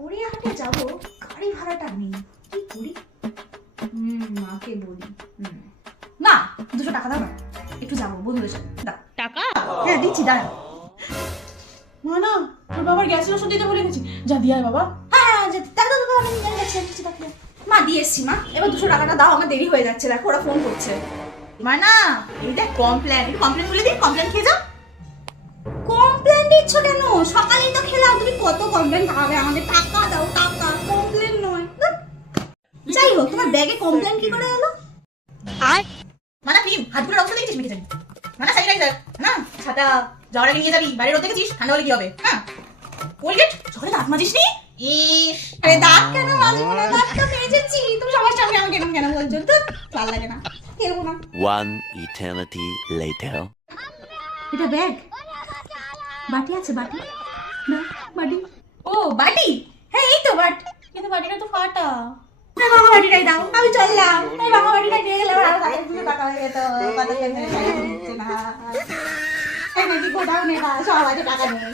গড়িয়াহাটে যাবো, গাড়ি ভাড়াটা নেই, কি করি? মাকে বলি। না, 200 টাকা দাও না, একটু যাবো বন্ধুদের সাথে। দাও টাকা? হ্যাঁ দিচ্ছি, দাঁড়া। মা না, তোর বাবার গ্যাসের ওষুধ দিতে ভুলে গেছি, যা দিয়ে আয় বাবা। হ্যাঁ দাদা দাদা আমি নিয়ে যাচ্ছি, কিছু দেখলে। মা দিয়ে এসছি মা, এবার 200 টাকাটা দাও, আমার দেরি হয়ে যাচ্ছে, দেখো ওরা ফোন করছে। মা না, এই দেখ কমপ্লেন বলে দিই, কমপ্লেন খেয়ে যাও। কমপ্লেন দিচ্ছ কেন? সকালেই তো খেলাম, তুমি কত কমপ্লেন খাবে? আমাদের টাকা দাও, টাকা। কমপ্লেন নয়। যাই হোক, তোমার ব্যাগে কমপ্লেন কি করে এলো? আয় মানে ক্রিম, হাতগুলো রক্ত দেখছিস মিখে যাবি। মানে স্যানিটাইজার না, ছাতা যাওয়ার আগে নিয়ে যাবি, বাইরে রোদ দেখেছিস, ঠান্ডা হলে কি হবে? হ্যাঁ, কোলগেট, সকালে দাঁত মাজিস নি? ইস, আরে দাঁত কেন মাজবো না? দাঁতটা মেজেছি। তুমি সবার সামনে আমাকে এরকম কেন বলছো? তো ভালো লাগে না, খেলবো না। One eternity later. এটা ব্যাগ, বাটি আছে, বাটি না, বাটি। ও বাটি, হ্যাঁ এই তো বাট, কিন্তু বাটিটা তো ফাটা। ভাঙা বাটিটাই দাও, আমি চললাম। এই ভাঙা বাটিটা নিয়ে গেলে আরো 200 টাকা হয়ে যেত। কত কেমনে দিচ্ছে না, এই নাকি গোডাউনে না, সব আছে টাকা নেই।